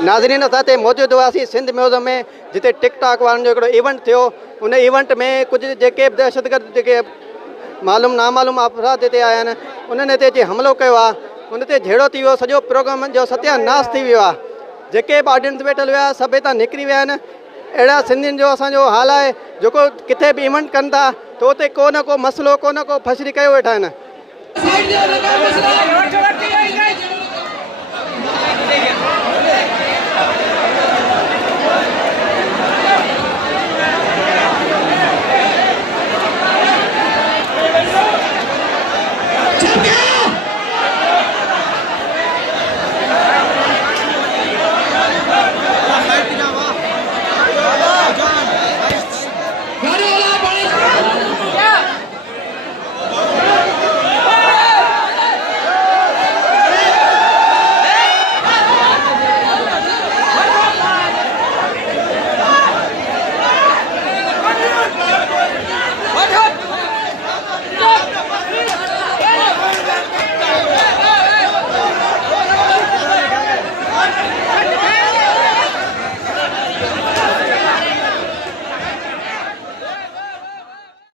नाज़रीन असां हिते मौजूदु हुआसीं सिंध म्यूज़ियम में, जिते टिकटॉक वारनि जो हिकिड़ो इवेंट थियो। उन इवेंट में कुझु जेके बि दहशतगर्द जेके मालूम नामालूम अफ़राद हिते आया आहिनि, उन्हनि हिते अची हमलो कयो आहे। उन ते झेड़ो थी वियो, सॼो प्रोग्राम जो सत्यानाश थी वियो आहे। जेके बि ऑडियंस वेठल हुआ सभु हितां निकिरी विया आहिनि। अहिड़ा सिंधियुनि जो असांजो हाल आहे, जेको किथे बि इवेंट कनि था त उते को न को मसइलो, को न को फसरी कयो वेठा आहिनि।